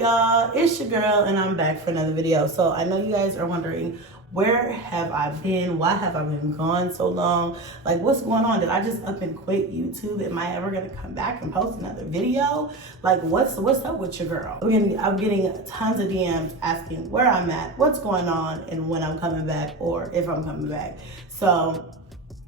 y'all? It's your girl and I'm back for another video. So I know you guys are wondering, where have I been? Why have I been gone so long? Like, what's going on? Did I just up and quit YouTube? Am I ever gonna come back and post another video? Like, what's up with your girl? I'm getting tons of DMs asking where I'm at, what's going on, and when I'm coming back, or if I'm coming back. So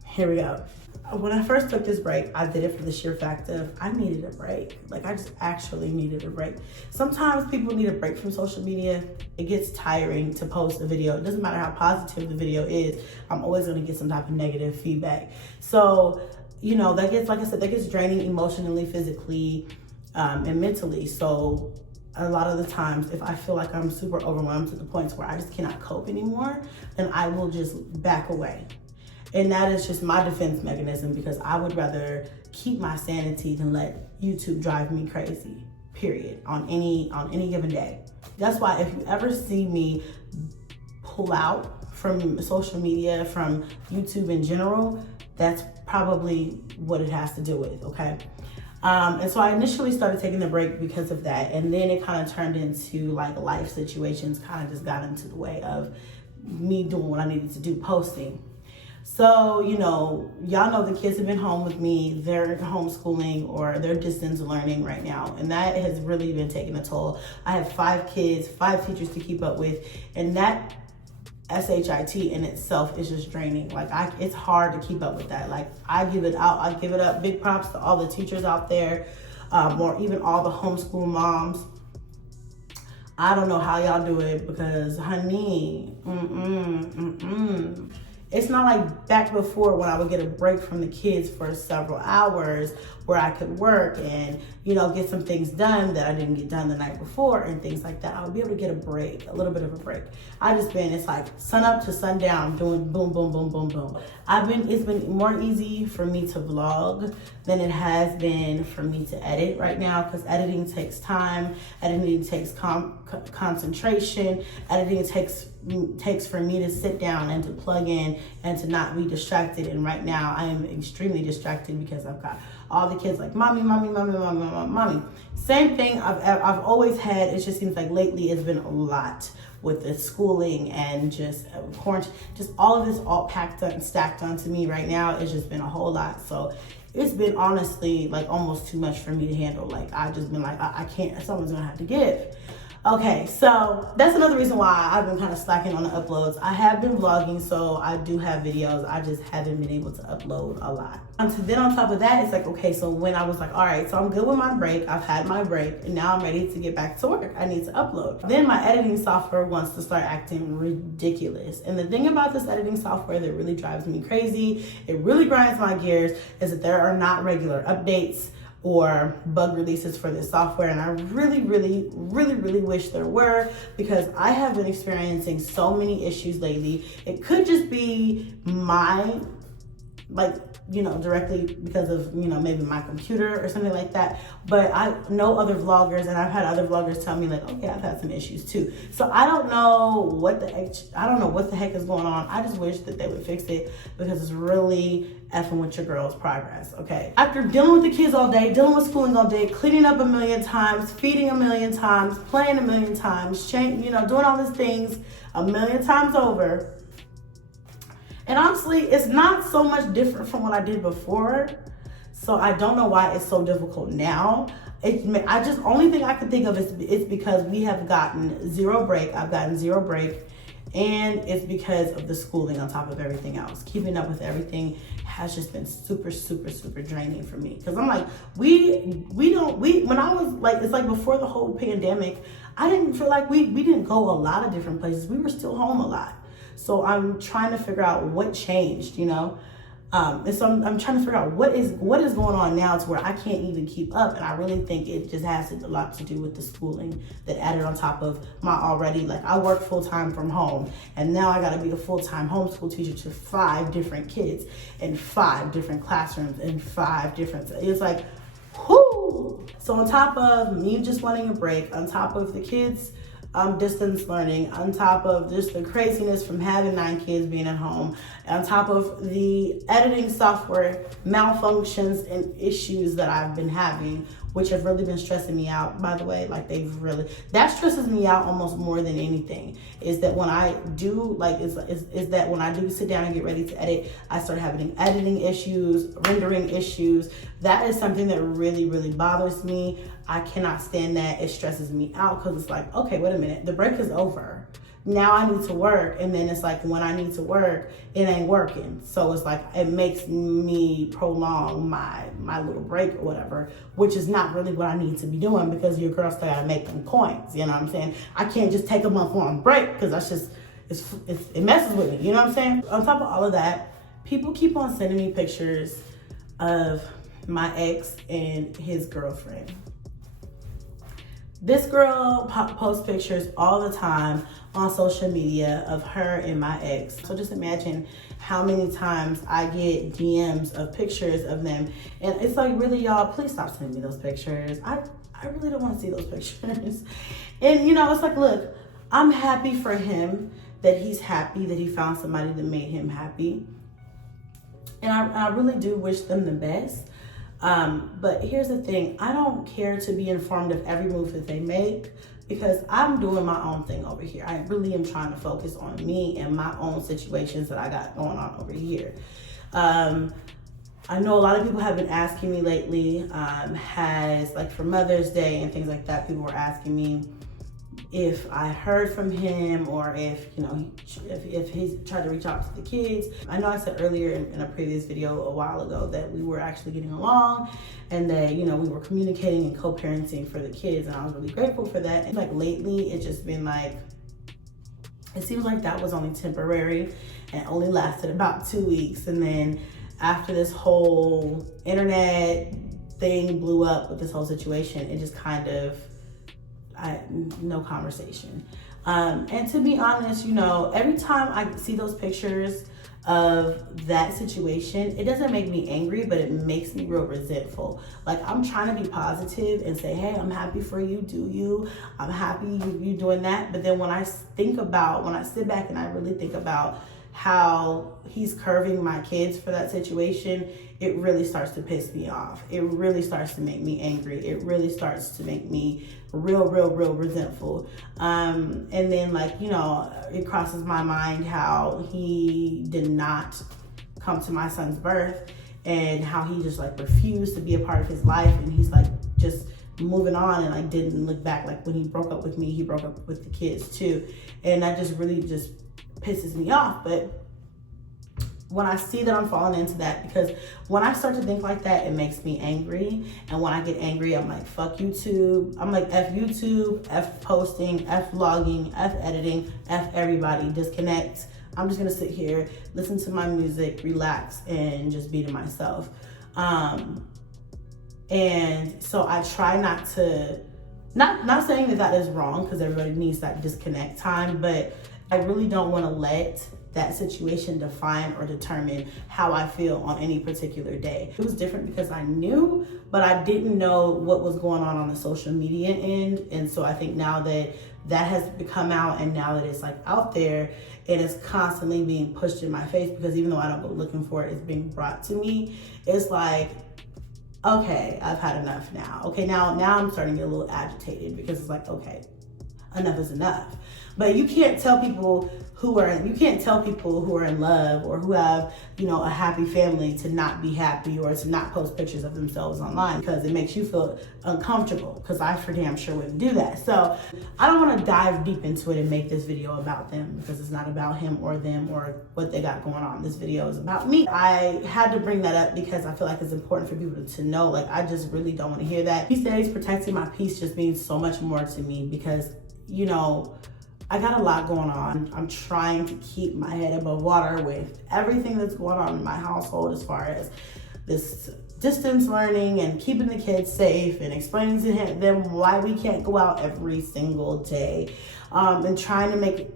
here we go. When I first took this break, I did it for the sheer fact of I needed a break. Like, I just actually needed a break. Sometimes people need a break from social media. It gets tiring to post a video. It doesn't matter how positive the video is. I'm always gonna get some type of negative feedback. So, you know, that gets, like I said, that gets draining emotionally, physically, and mentally. So a lot of the times, if I feel like I'm super overwhelmed to the point where I just cannot cope anymore, then I will just back away. And that is just my defense mechanism, because I would rather keep my sanity than let YouTube drive me crazy, period, on any given day. That's why if you ever see me pull out from social media, from YouTube in general, that's probably what it has to do with, okay? And so I initially started taking the break because of that. And then it kind of turned into like life situations kind of just got into the way of me doing what I needed to do, posting. So, you know, y'all know the kids have been home with me. They're homeschooling or they're distance learning right now. And that has really been taking a toll. I have 5 kids, 5 teachers to keep up with. And that SHIT in itself is just draining. Like, it's hard to keep up with that. Like, I give it up. Big props to all the teachers out there, or even all the homeschool moms. I don't know how y'all do it, because honey, It's not like back before when I would get a break from the kids for several hours where I could work and, you know, get some things done that I didn't get done the night before and things like that. I would be able to get a break, a little bit of a break. It's like sun up to sundown doing boom, boom, boom, boom, boom. It's been more easy for me to vlog than it has been for me to edit right now, because editing takes time, editing takes concentration, editing takes for me to sit down and to plug in and to not be distracted. And right now I am extremely distracted because I've got all the kids like mommy. Same thing I've always had. It just seems like lately it's been a lot with the schooling and just quarantine, just all of this all packed up and stacked onto me right now. It's just been a whole lot. So it's been honestly like almost too much for me to handle. Like, I've just been like, I can't, someone's gonna have to give. Okay, so that's another reason why I've been kind of slacking on the uploads. I have been vlogging, so I do have videos. I just haven't been able to upload a lot. Then on top of that, it's like, okay, so when I was like, all right, so I'm good with my break. I've had my break, and now I'm ready to get back to work. I need to upload. Then my editing software wants to start acting ridiculous. And the thing about this editing software that really drives me crazy, it really grinds my gears, is that there are not regular updates or bug releases for this software. And I really wish there were, because I have been experiencing so many issues lately. It could just be my, like, you know, directly because of, you know, maybe my computer or something like that. But I know other vloggers, and I've had other vloggers tell me like, okay, I've had some issues too. So I don't know what the heck is going on. I just wish that they would fix it, because it's really effing with your girl's progress, okay? After dealing with the kids all day, dealing with schooling all day, cleaning up a million times, feeding a million times, playing a million times, doing all these things a million times over. And honestly, it's not so much different from what I did before. So I don't know why it's so difficult now. Only thing I can think of is because we have gotten zero break. I've gotten zero break. And it's because of the schooling on top of everything else. Keeping up with everything has just been super draining for me. Because I'm like, when I was like, it's like before the whole pandemic, I didn't feel like we didn't go a lot of different places. We were still home a lot. So I'm trying to figure out what changed, you know? And so I'm trying to figure out what is going on now to where I can't even keep up. And I really think it just has a lot to do with the schooling that added on top of my already, like, I work full-time from home, and now I got to be a full-time homeschool teacher to 5 different kids in 5 different classrooms and 5 different, it's like, whoo! So on top of me just wanting a break, on top of the kids distance learning, on top of just the craziness from having 9 kids being at home, on top of the editing software malfunctions and issues that I've been having which have really been stressing me out, by the way. Like, that stresses me out almost more than anything, is that when I do, like, is that when I do sit down and get ready to edit, I start having editing issues, rendering issues. That is something that really, really bothers me. I cannot stand that. It stresses me out, because it's like, okay, wait a minute, the break is over. Now I need to work, and then it's like when I need to work, it ain't working. So it's like it makes me prolong my little break or whatever, which is not really what I need to be doing, because your girl still gotta make them coins. You know what I'm saying? I can't just take a month-long break, because that's just it messes with me. You know what I'm saying? On top of all of that, people keep on sending me pictures of my ex and his girlfriend. This girl posts pictures all the time on social media of her and my ex. So just imagine how many times I get DMs of pictures of them. And it's like, really, y'all, please stop sending me those pictures. I really don't want to see those pictures. And, you know, it's like, look, I'm happy for him that he's happy, that he found somebody that made him happy. And I really do wish them the best. But here's the thing, I don't care to be informed of every move that they make, because I'm doing my own thing over here. I really am trying to focus on me and my own situations that I got going on over here. I know a lot of people have been asking me lately, like for Mother's Day and things like that, people were asking me if I heard from him, or if, you know, if he's tried to reach out to the kids. I know I said earlier in a previous video a while ago that we were actually getting along, and that, you know, we were communicating and co-parenting for the kids, and I was really grateful for that. And like lately, it's just been like, it seems like that was only temporary and only lasted about 2 weeks. And then after this whole internet thing blew up with this whole situation, it just kind of, no conversation. And to be honest, you know, every time I see those pictures of that situation, it doesn't make me angry, but it makes me real resentful. Like, I'm trying to be positive and say, hey, I'm happy for you, do you? I'm happy you doing that. But then when I sit back and I really think about how he's curving my kids for that situation, it really starts to piss me off. It really starts to make me angry. It really starts to make me real resentful. And then, like, you know, it crosses my mind how he did not come to my son's birth, and how he just like refused to be a part of his life, and he's like just moving on, and like didn't look back. Like, when he broke up with me, he broke up with the kids too, and that just really just pisses me off. But when I see that I'm falling into that, because when I start to think like that, it makes me angry. And when I get angry, I'm like, fuck YouTube. I'm like, F YouTube, F posting, F vlogging, F editing, F everybody, disconnect. I'm just gonna sit here, listen to my music, relax, and just be to myself. And so I try not to, not saying that that is wrong, because everybody needs that disconnect time, but I really don't want to let that situation define or determine how I feel on any particular day. It was different because I knew, but I didn't know what was going on the social media end. And so I think now that that has come out, and now that it's like out there, it is constantly being pushed in my face, because even though I don't go looking for it, it's being brought to me. It's like, okay, I've had enough now. Okay, now I'm starting to get a little agitated, because it's like, okay, enough is enough. But you can't tell people who are in love, or who have, you know, a happy family, to not be happy, or to not post pictures of themselves online, because it makes you feel uncomfortable, because I for damn sure wouldn't do that. So I don't want to dive deep into it and make this video about them, because it's not about him or them or what they got going on. This video is about me. I had to bring that up because I feel like it's important for people to know. Like, I just really don't want to hear that. He said he's protecting my peace just means so much more to me, because, you know, I got a lot going on. I'm trying to keep my head above water with everything that's going on in my household, as far as this distance learning and keeping the kids safe, and explaining to them why we can't go out every single day, and trying to make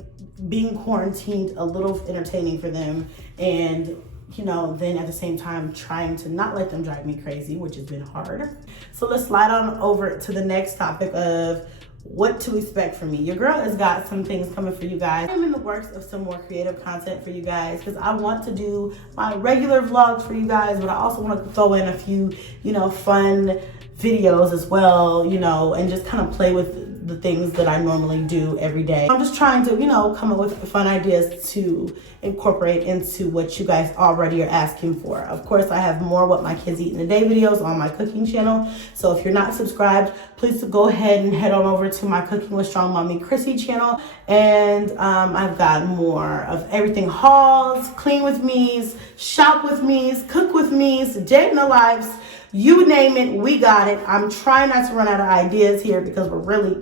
being quarantined a little entertaining for them, and, you know, then at the same time trying to not let them drive me crazy, which has been hard. So let's slide on over to the next topic of what to expect from me. Your girl has got some things coming for you guys. I'm in the works of some more creative content for you guys, because I want to do my regular vlogs for you guys, but I also want to throw in a few, you know, fun videos as well, you know, and just kind of play with the things that I normally do every day. I'm just trying to, you know, come up with fun ideas to incorporate into what you guys already are asking for. Of course, I have more What My Kids Eat in a Day videos on my cooking channel. So if you're not subscribed, please go ahead and head on over to my Cooking with Strong Mommy Chrissy channel. And I've got more of everything: hauls, clean with me's, shop with me's, cook with me's, day in the lives. You name it, we got it. I'm trying not to run out of ideas here because we're really,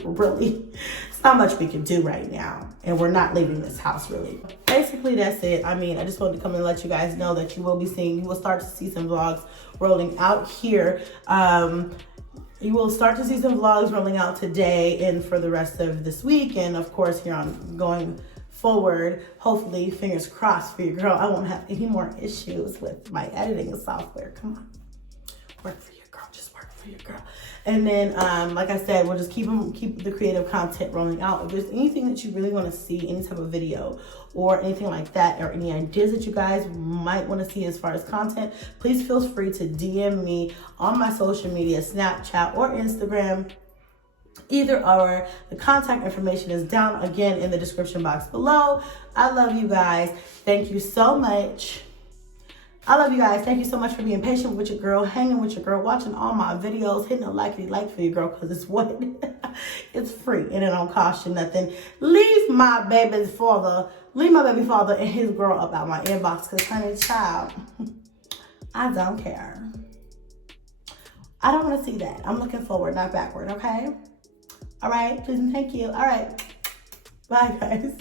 it's not much we can do right now. And we're not leaving this house, really. Basically, that's it. I mean, I just wanted to come and let you guys know that you will start to see some vlogs rolling out here. You will start to see some vlogs rolling out today and for the rest of this week. And of course, here on going forward, hopefully, fingers crossed for your girl, I won't have any more issues with my editing software. Come on. Work for your girl, just work for your girl. And then, like I said, we'll just keep the creative content rolling out. If there's anything that you really want to see, any type of video or anything like that, or any ideas that you guys might want to see as far as content, please feel free to DM me on my social media, Snapchat or Instagram. Either or. The contact information is down again in the description box below. I love you guys. Thank you so much. I love you guys. Thank you so much for being patient with your girl, hanging with your girl, watching all my videos, hitting a like for your girl, because it's what? It's free and it don't cost you nothing. Leave my baby father and his girl up out my inbox, because honey child, I don't care. I don't want to see that. I'm looking forward, not backward, okay? All right, please and thank you. All right. Bye, guys.